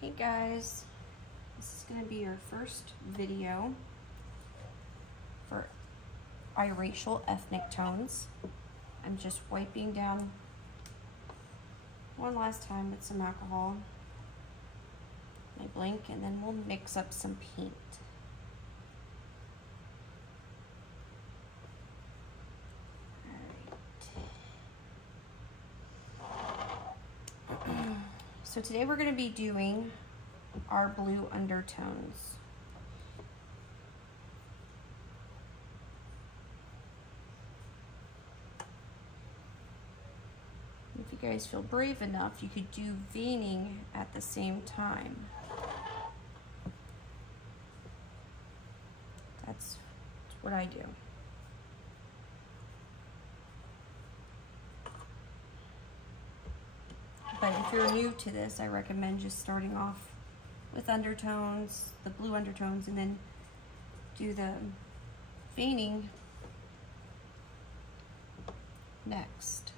Hey guys, this is going to be your first video for biracial ethnic tones. I'm just wiping down one last time with some alcohol, my blank, and then we'll mix up some paint. So today we're going to be doing our blue undertones. If you guys feel brave enough, you could do veining at the same time. That's what I do. But if you're new to this, I recommend just starting off with undertones, the blue undertones, and then do the veining next.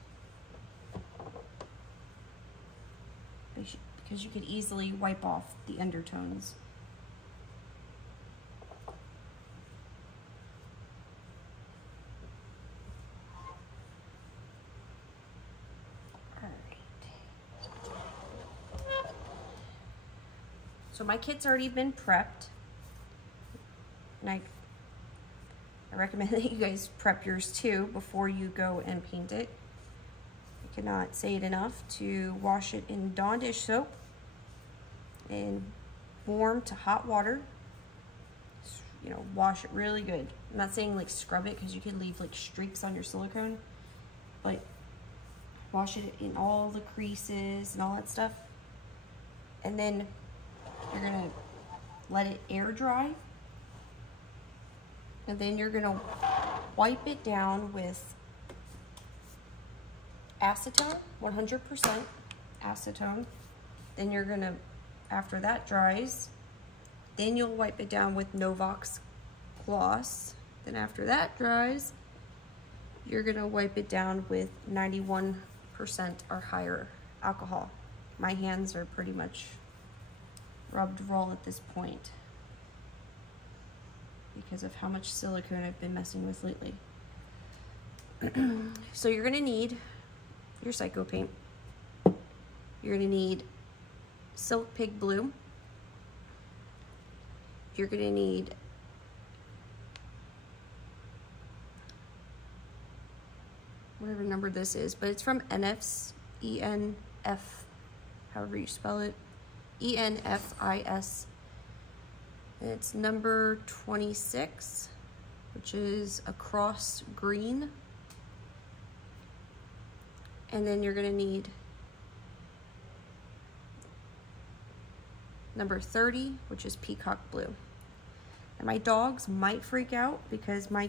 Because you could easily wipe off the undertones. So my kit's already been prepped, and I recommend that you guys prep yours too before you go and paint it. I cannot say it enough to wash it in Dawn dish soap in warm to hot water. You know, wash it really good. I'm not saying like scrub it because you can leave like streaks on your silicone, but wash it in all the creases and all that stuff, and then you're gonna let it air dry, and then you're gonna wipe it down with acetone, 100% acetone. Then you're gonna, after that dries, then you'll wipe it down with Novox gloss. Then after that dries, you're gonna wipe it down with 91% or higher alcohol. My hands are pretty much rubbed raw at this point because of how much silicone I've been messing with lately. So you're gonna need your Psycho paint. You're gonna need Silk Pig Blue. You're gonna need whatever number this is, but it's from NF's, E-N-F, however you spell it. ENFIS, and it's number 26, which is a cross green. And then you're gonna need number 30, which is peacock blue. And my dogs might freak out because my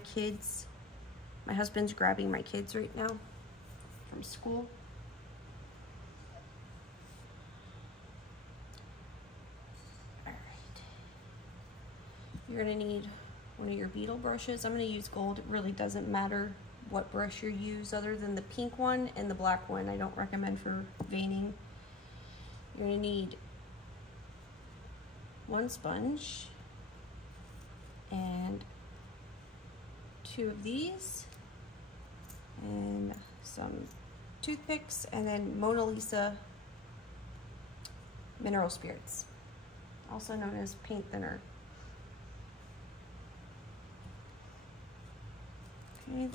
husband's grabbing my kids right now from school. You're gonna need one of your beetle brushes. I'm gonna use gold. It really doesn't matter what brush you use other than the pink one and the black one. I don't recommend for veining. You're gonna need one sponge and 2 of these and some toothpicks, and then Mona Lisa mineral spirits, also known as paint thinner. Okay,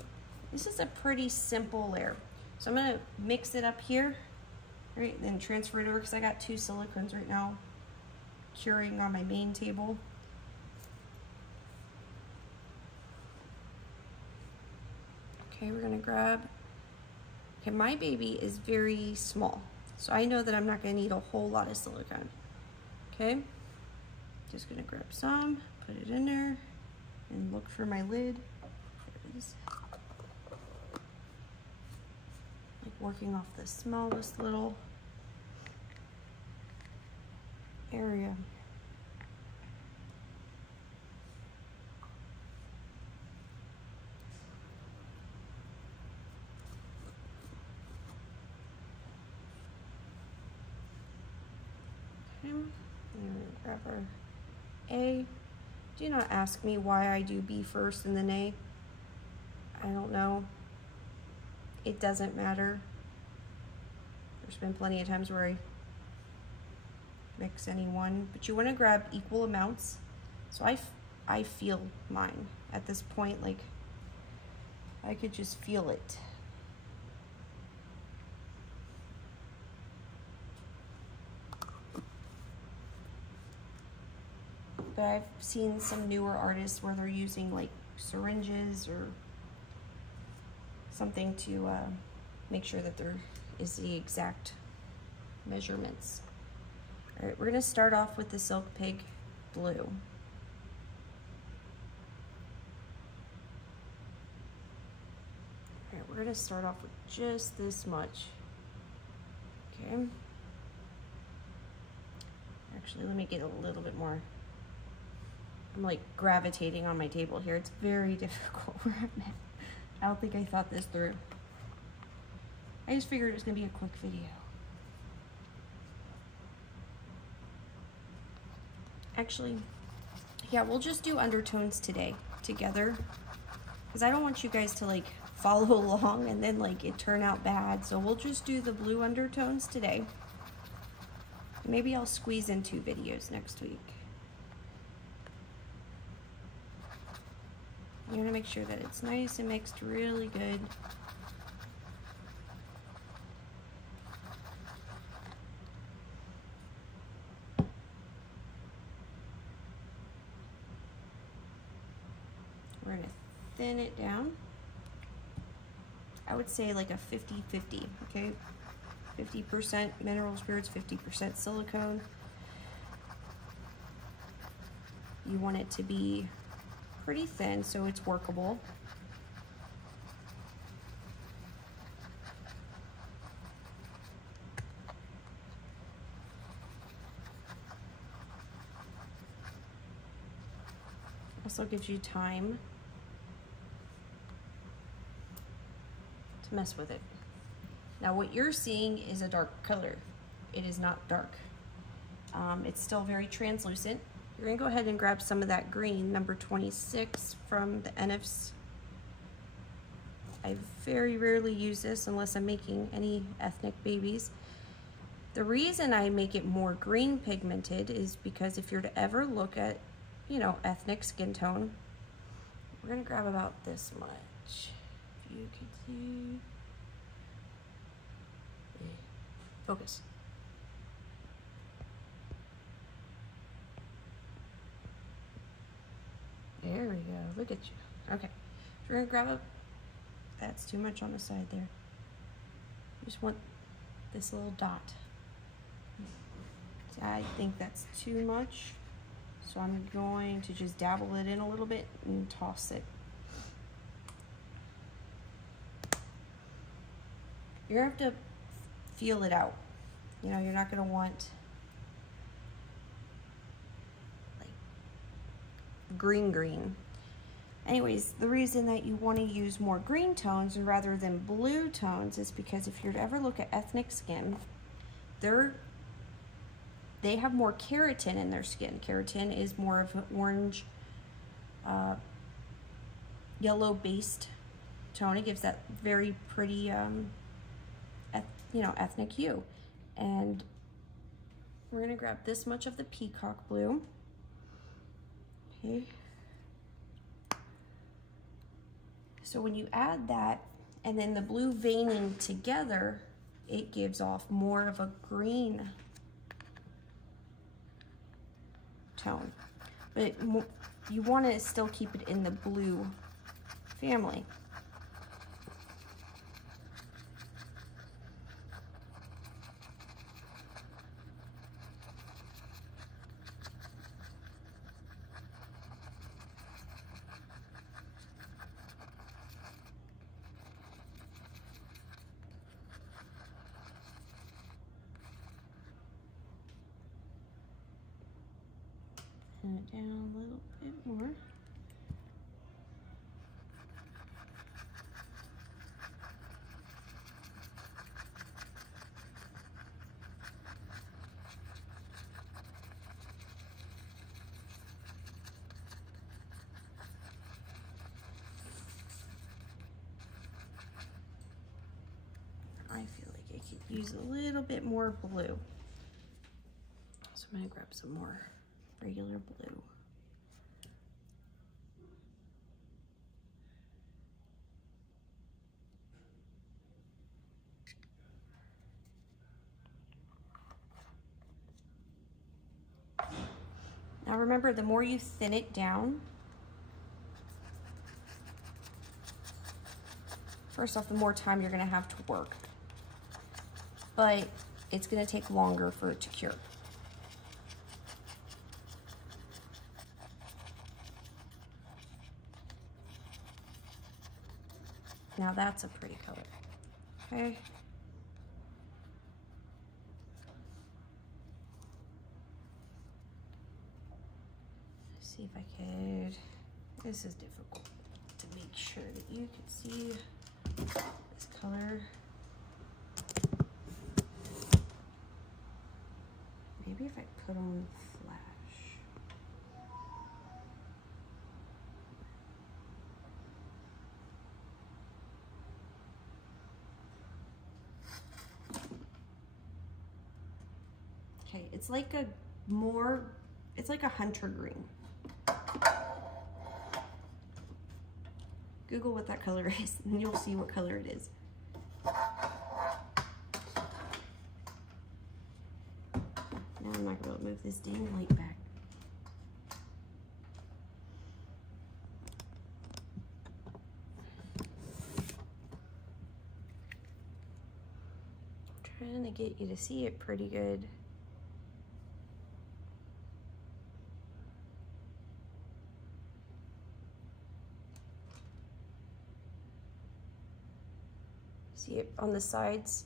this is a pretty simple layer. So I'm gonna mix it up here, right, then transfer it over because I got 2 silicones right now curing on my main table. Okay, we're gonna grab, okay, my baby is very small, so I know that I'm not gonna need a whole lot of silicone. Okay, just gonna grab some, put it in there, and look for my lid. Like working off the smallest little area. Okay. And grab our A. Do not ask me why I do B first and then A. I don't know. It doesn't matter. There's been plenty of times where I mix any one, but you want to grab equal amounts. So I feel mine at this point, like I could just feel it. But I've seen some newer artists where they're using like syringes or something to make sure that there is the exact measurements. All right, we're gonna start off with the Silk Pig blue. All right, we're gonna start off with just this much. Okay. Actually, let me get a little bit more. I'm like gravitating on my table here. It's very difficult where I'm at. I don't think I thought this through. I just figured it was gonna be a quick video. Actually, yeah, we'll just do undertones today together because I don't want you guys to like follow along and then like it turn out bad. So we'll just do the blue undertones today. Maybe I'll squeeze in 2 videos next week. You're gonna make sure that it's nice and mixed really good. We're gonna thin it down. I would say like a 50-50, okay? 50% mineral spirits, 50% silicone. You want it to be pretty thin so it's workable. Also gives you time to mess with it. Now what you're seeing is a dark color. It is not dark. It's still very translucent. You're gonna go ahead and grab some of that green, number 26 from the NFs. I very rarely use this unless I'm making any ethnic babies. The reason I make it more green pigmented is because if you're to ever look at, you know, ethnic skin tone, we're gonna grab about this much. If you could see. Focus. There we go, look at you. Okay, so we're gonna grab a, that's too much on the side there. Just want this little dot. I think that's too much, so I'm going to just dabble it in a little bit and toss it. You're gonna have to feel it out. You know, you're not gonna want green. Anyways, the reason that you want to use more green tones rather than blue tones is because if you're to ever look at ethnic skin, they have more keratin in their skin. Keratin is more of an orange, yellow based tone. It gives that very pretty, you know, ethnic hue. And we're gonna grab this much of the peacock blue. Okay. So when you add that and then the blue veining together, it gives off more of a green tone. But you want to still keep it in the blue family. Turn it down a little bit more. could use a little bit more blue. So I'm gonna grab some more regular blue. Now remember, the more you thin it down, first off, the more time you're gonna have to work, but it's gonna take longer for it to cure. Now that's a pretty color, okay? Let's see if I could, this is difficult to make sure that you can see this color. Maybe if I put on flash. Okay, it's like a it's like a hunter green. Google what that color is and you'll see what color it is. Now I'm not gonna move this dang light back. I'm trying to get you to see it pretty good. See it on the sides?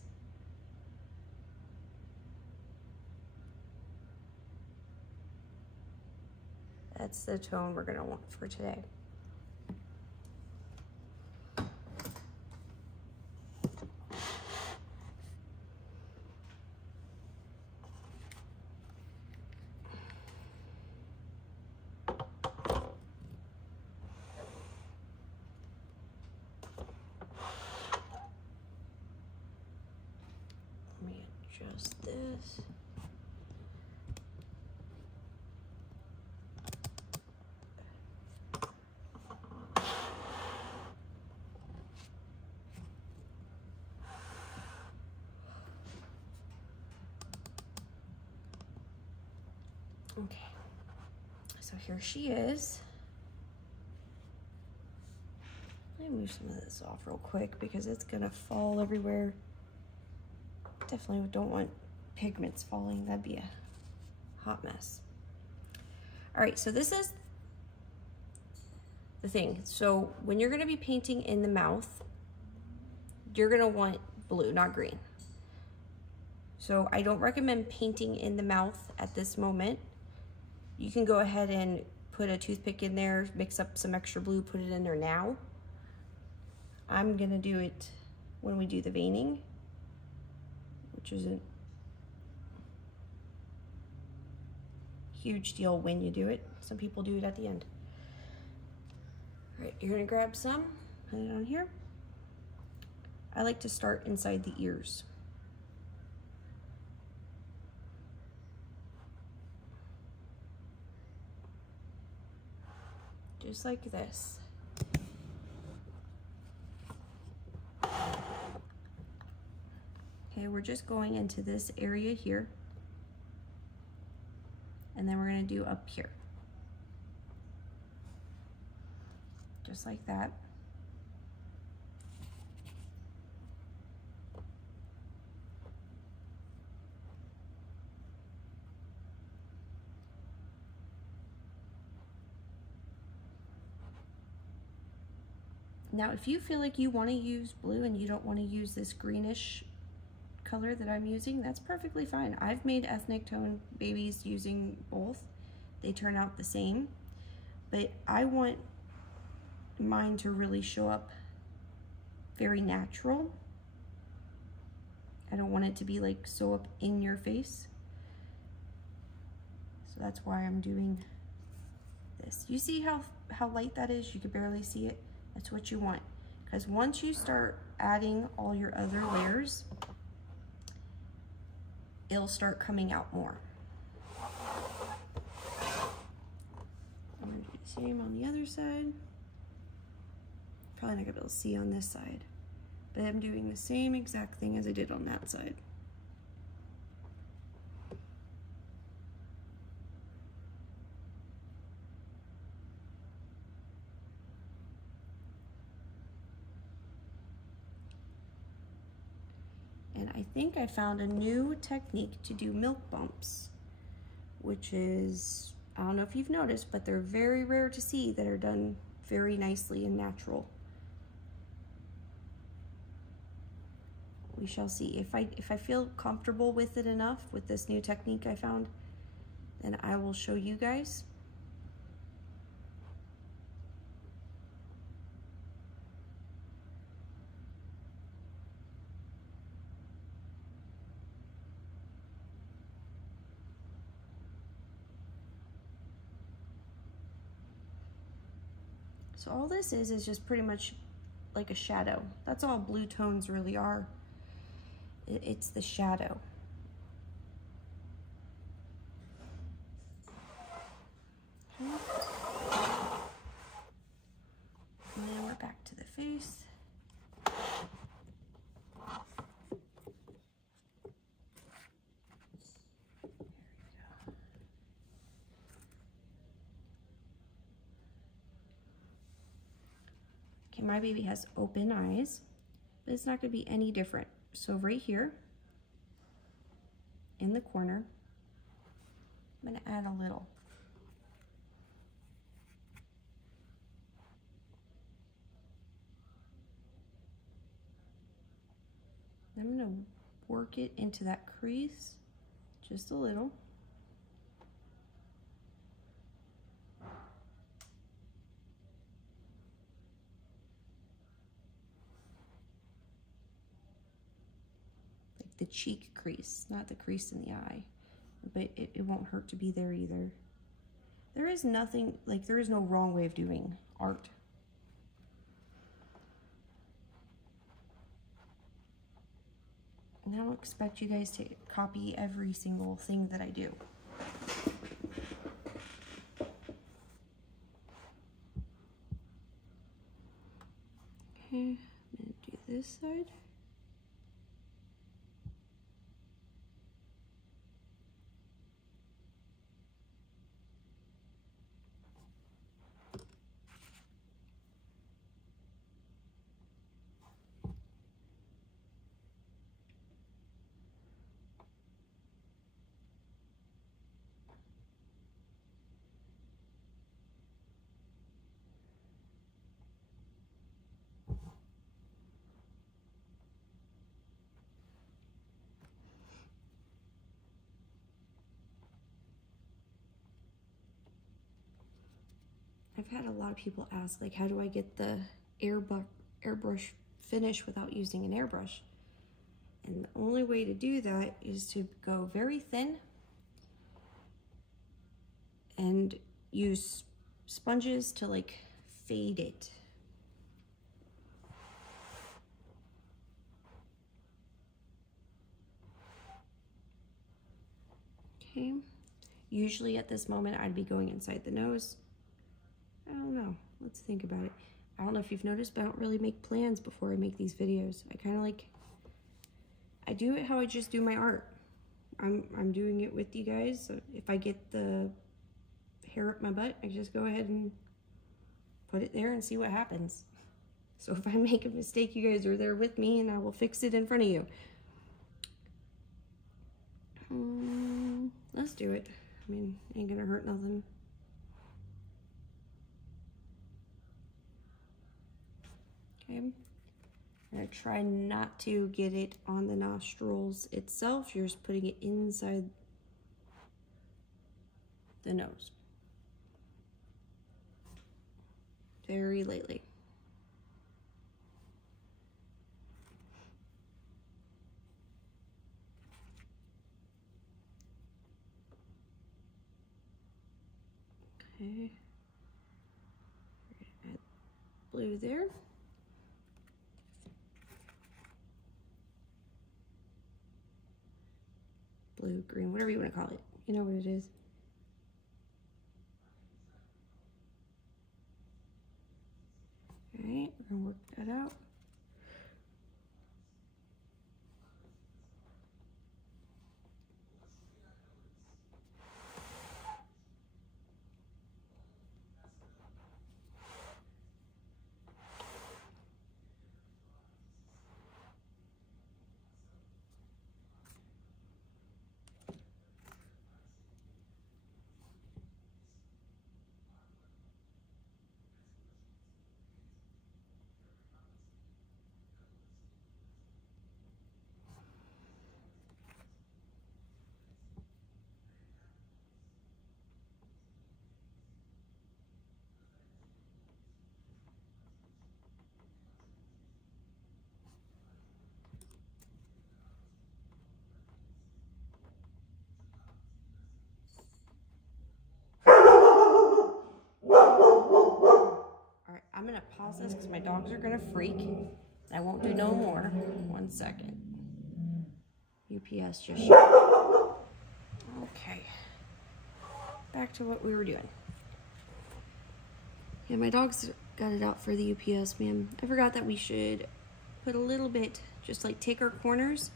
That's the tone we're gonna want for today. Let me adjust this. Okay, so here she is. Let me move some of this off real quick because it's gonna fall everywhere. Definitely don't want pigments falling. That'd be a hot mess. All right, so this is the thing. So when you're gonna be painting in the mouth, you're gonna want blue, not green. So I don't recommend painting in the mouth at this moment. You can go ahead and put a toothpick in there, mix up some extra blue, put it in there now. I'm gonna do it when we do the veining, which isn't a huge deal when you do it. Some people do it at the end. All right, you're gonna grab some, put it on here. I like to start inside the ears. Just like this. Okay, we're just going into this area here. And then we're gonna do up here. Just like that. Now, if you feel like you want to use blue and you don't want to use this greenish color that I'm using, that's perfectly fine. I've made ethnic tone babies using both. They turn out the same, but I want mine to really show up very natural. I don't want it to be like so up in your face. So that's why I'm doing this. You see how light that is? You can barely see it. That's what you want. Because once you start adding all your other layers, it'll start coming out more. I'm gonna do the same on the other side. Probably not gonna be able to see on this side, but I'm doing the same exact thing as I did on that side. And I think I found a new technique to do milk bumps, which is, I don't know if you've noticed, but they're very rare to see that are done very nicely and natural. We shall see. If I feel comfortable with it enough, with this new technique I found, then I will show you guys. So all this is just pretty much like a shadow. That's all blue tones really are. It's the shadow. Okay. And then we're back to the face. Okay, my baby has open eyes, but it's not going to be any different. So right here, in the corner, I'm going to add a little. I'm going to work it into that crease, just a little. The cheek crease, not the crease in the eye, but it won't hurt to be there either. There is nothing, like there is no wrong way of doing art. And I don't expect you guys to copy every single thing that I do. Okay, I'm gonna do this side. I've had a lot of people ask, like, how do I get the airbrush finish without using an airbrush? And the only way to do that is to go very thin and use sponges to like fade it. Okay, usually at this moment I'd be going inside the nose. I don't know, let's think about it. I don't know if you've noticed, but I don't really make plans before I make these videos. I kind of like, I do it how I just do my art. I'm doing it with you guys. So if I get the hair up my butt, I just go ahead and put it there and see what happens. So if I make a mistake, you guys are there with me and I will fix it in front of you. Let's do it. I mean, ain't gonna hurt nothing. Okay, I'm gonna try not to get it on the nostrils itself. You're just putting it inside the nose. Very lightly. Okay, we're gonna add blue there. blue, green, whatever you want to call it. You know what it is. All right, we're gonna work that out. I'm gonna pause this because my dogs are gonna freak. I won't do no more. 1 second. UPS just shut. Okay. Back to what we were doing. Yeah, my dogs got it out for the UPS, man. I forgot that we should put a little bit, just like take our corners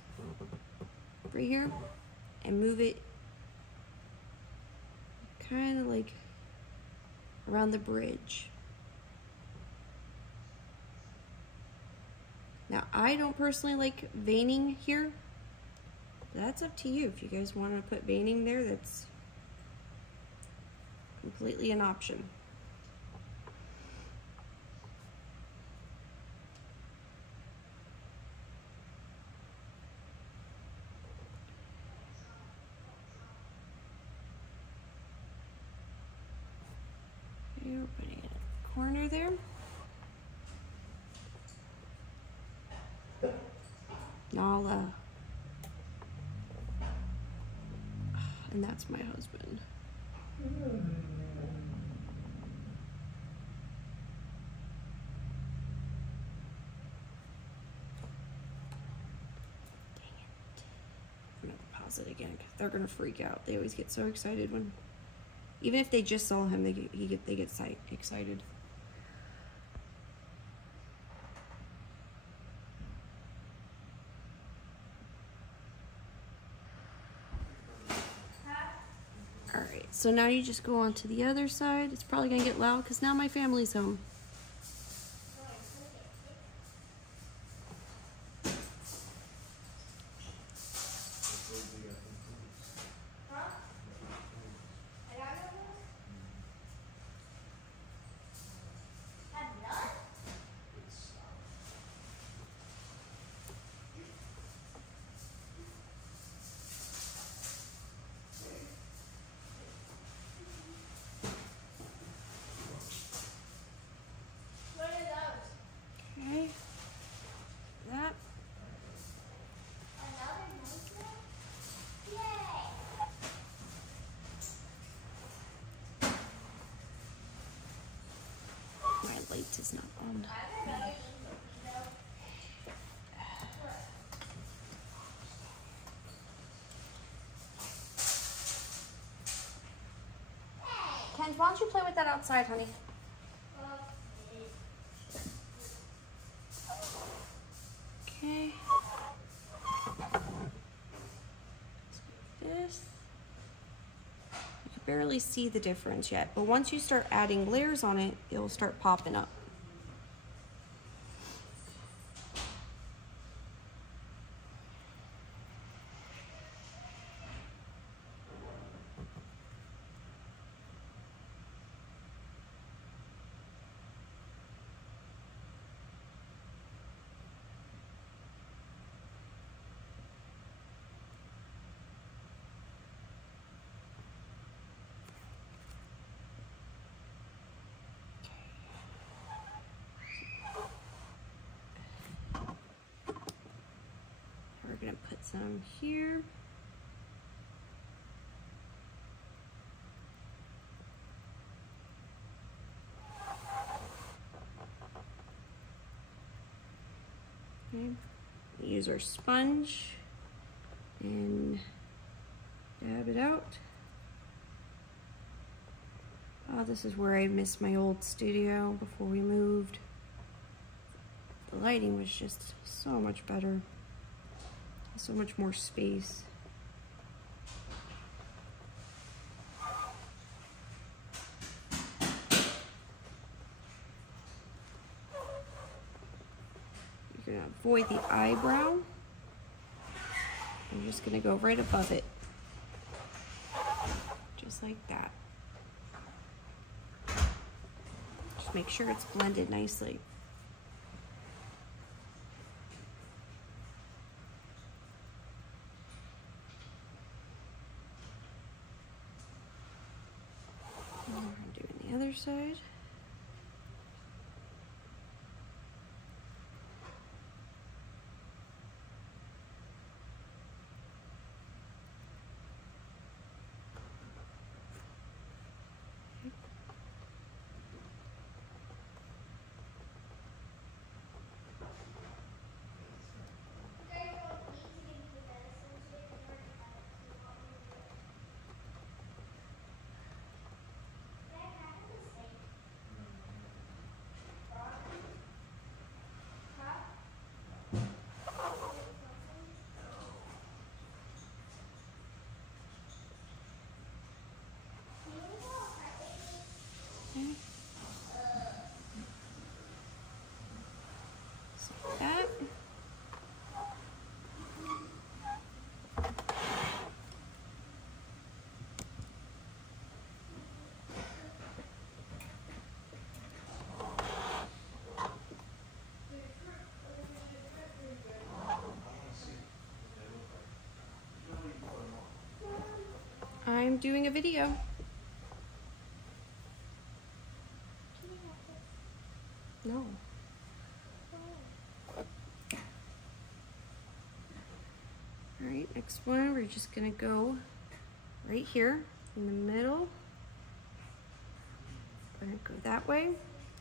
right here and move it kind of like around the bridge. Now, I don't personally like veining here. That's up to you. If you guys want to put veining there, that's completely an option. Okay, we're putting a corner there. Nala. And that's my husband. I'm gonna pause it again because they're gonna freak out. They always get so excited when, even if they just saw him, they get excited. All right, so now you just go on to the other side. It's probably gonna get loud because now my family's home. Okay, that. My light is not on. Ken, why don't you play with that outside, honey? Okay. This. You can barely see the difference yet, but once you start adding layers on it, it'll start popping up. We're gonna put some here. Okay. Use our sponge and Dab it out. Oh, this is where I missed my old studio before we moved. The lighting was just so much better. So much more space. You're gonna avoid the eyebrow. I'm just gonna go right above it. Just like that. Just make sure it's blended nicely. I'm doing the other side. I'm doing a video. No. All right, next one, we're just gonna go right here in the middle. We're gonna go that way,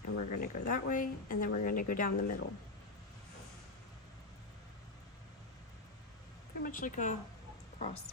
and we're gonna go that way, and then we're gonna go down the middle. Pretty much like a cross.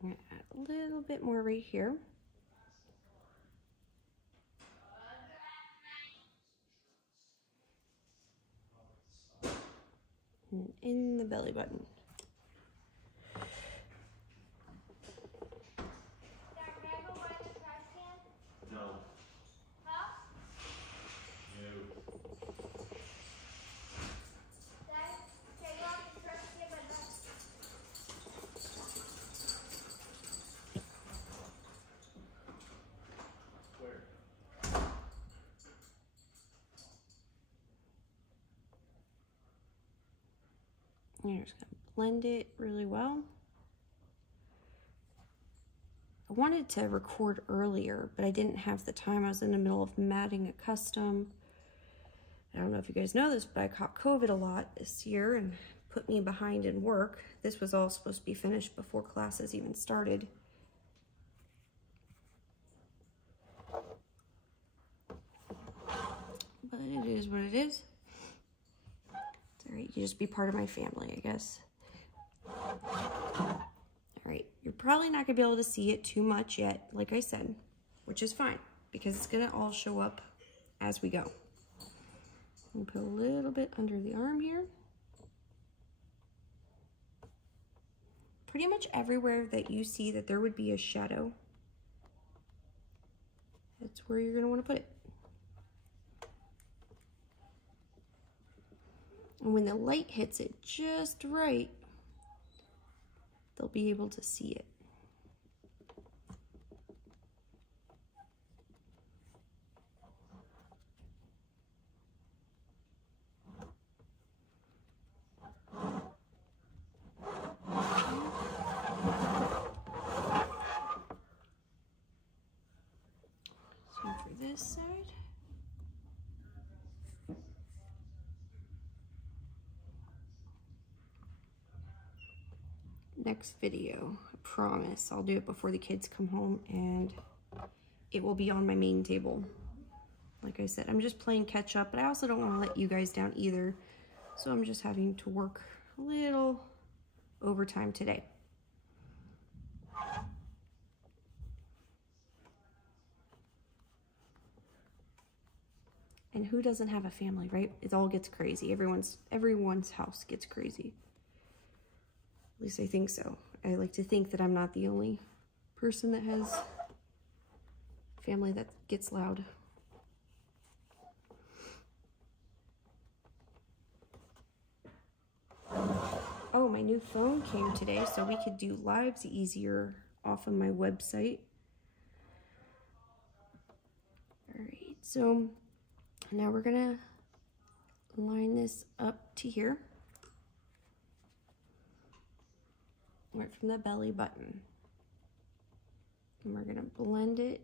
I'm gonna add a little bit more right here. And in the belly button. No. Huh? No. Dad, take off the trash can, but not. Where? You're just gonna blend it really well. I wanted to record earlier, but I didn't have the time. I was in the middle of matting a custom. I don't know if you guys know this, but I caught COVID a lot this year and put me behind in work. This was all supposed to be finished before classes even started. But it is what it is. It's all right, you just be part of my family, I guess. All right, your probably not gonna be able to see it too much yet, like I said, which is fine because it's gonna all show up as we go. I'm gonna put a little bit under the arm here. Pretty much everywhere that you see that there would be a shadow, that's where you're gonna wanna put it. And when the light hits it just right, they'll be able to see it. Same for this side. Next video, I promise, I'll do it before the kids come home and it will be on my main table. Like I said, I'm just playing catch up, but I also don't want to let you guys down either. So I'm just having to work a little overtime today. And who doesn't have a family, right? It all gets crazy. Everyone's house gets crazy. At least I think so. I like to think that I'm not the only person that has family that gets loud. Oh, my new phone came today, so we could do lives easier off of my website. All right, so now we're gonna line this up to here. Right from the belly button. And we're gonna blend it.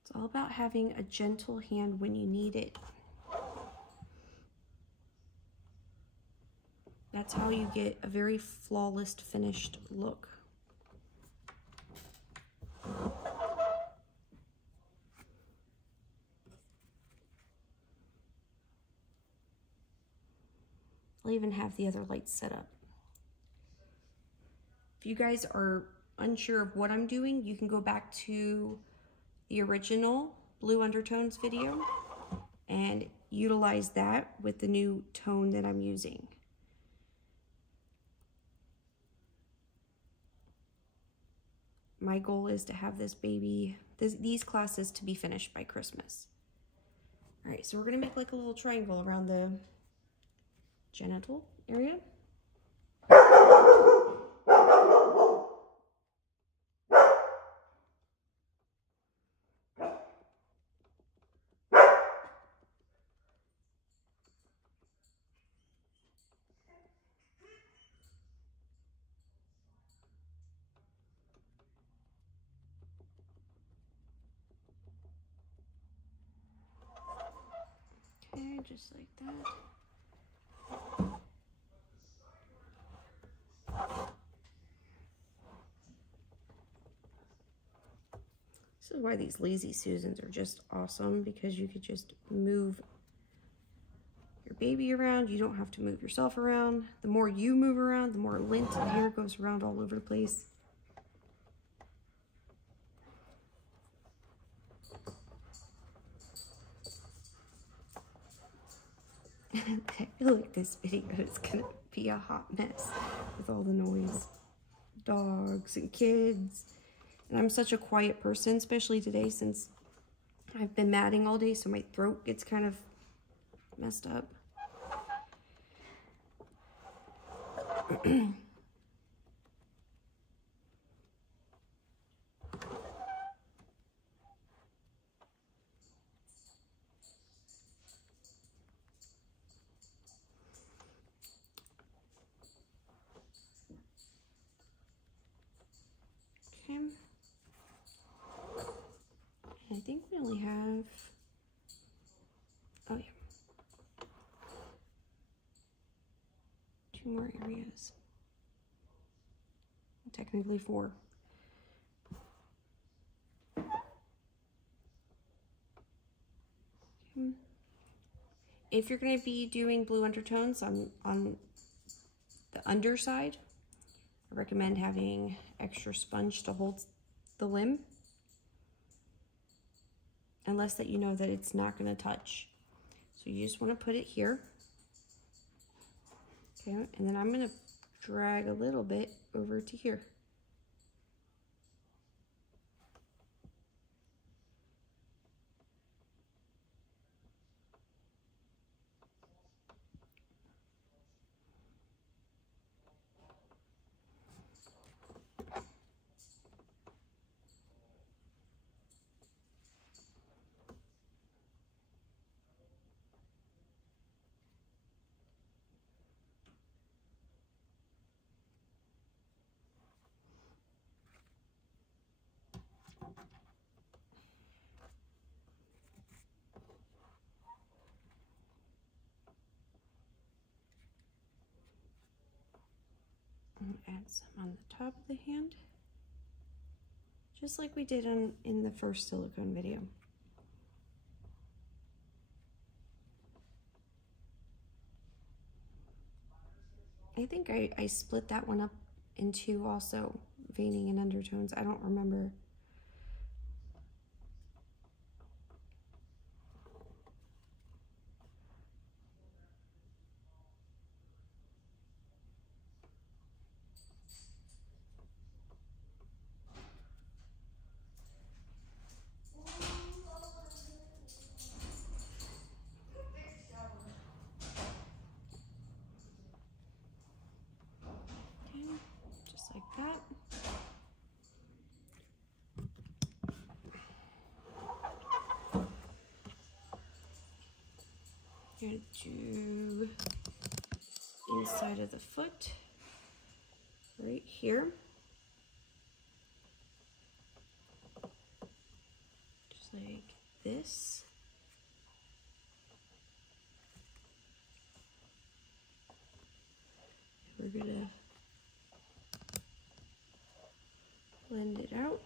It's all about having a gentle hand when you need it. That's how you get a very flawless finished look. I'll even have the other lights set up. If you guys are unsure of what I'm doing, you can go back to the original Blue Undertones video and utilize that with the new tone that I'm using. My goal is to have this baby, these classes to be finished by Christmas. All right, so we're gonna make like a little triangle around the genital area. Okay, just like that. This is why these Lazy Susans are just awesome, because you could just move your baby around. You don't have to move yourself around. The more you move around, the more lint and hair goes around all over the place. I feel like this video is gonna be a hot mess with all the noise. Dogs and kids. And I'm such a quiet person, especially today since I've been matting all day, so my throat gets kind of messed up. Okay. I think we only have, oh yeah, 2 more areas. Technically 4. If you're going to be doing blue undertones on the underside, I recommend having extra sponge to hold the limb, unless that you know that it's not going to touch. So you just want to put it here. Okay, and then I'm going to drag a little bit over to here. I'm gonna add some on the top of the hand, just like we did in the first silicone video. I think I split that one up into also veining and undertones. I don't remember. Just like that. I'm going to do inside of the foot right here. Just like this. We're going to blend it out.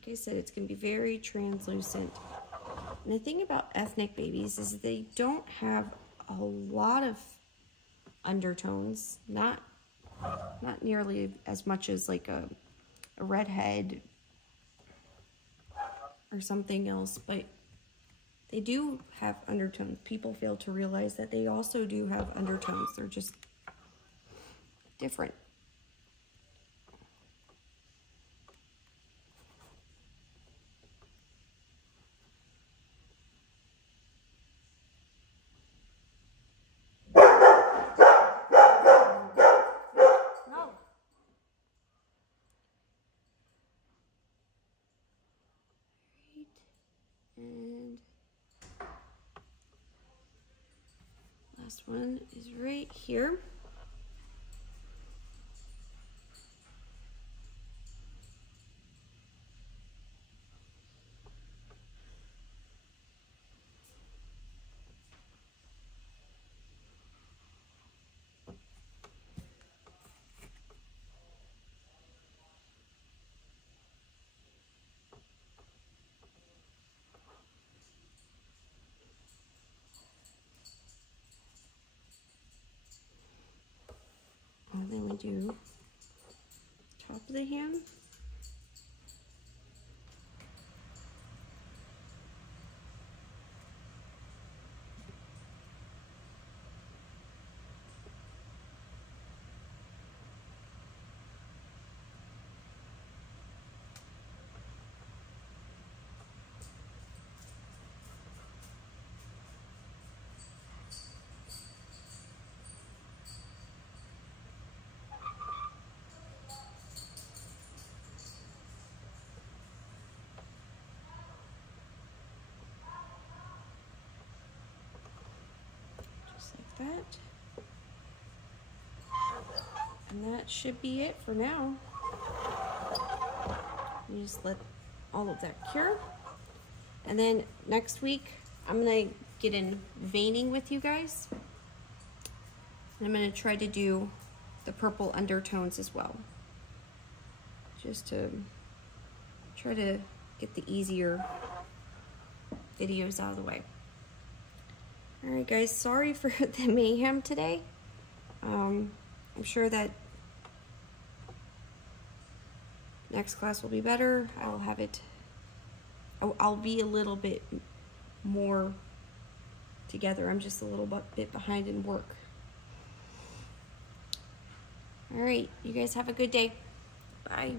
Like I said, it's going to be very translucent. And the thing about ethnic babies is they don't have a lot of undertones, not nearly as much as like a redhead or something else, but they do have undertones. People fail to realize that they also do have undertones. They're just different. And last one is right here. And then we do top of the hand. that. And that should be it for now. You just let all of that cure. And then next week, I'm gonna get in veining with you guys. And I'm gonna try to do the purple undertones as well. Just to try to get the easier videos out of the way. All right, guys, sorry for the mayhem today. I'm sure that next class will be better. I'll have it, I'll be a little bit more together. I'm just a little bit behind in work. All right, you guys have a good day. Bye.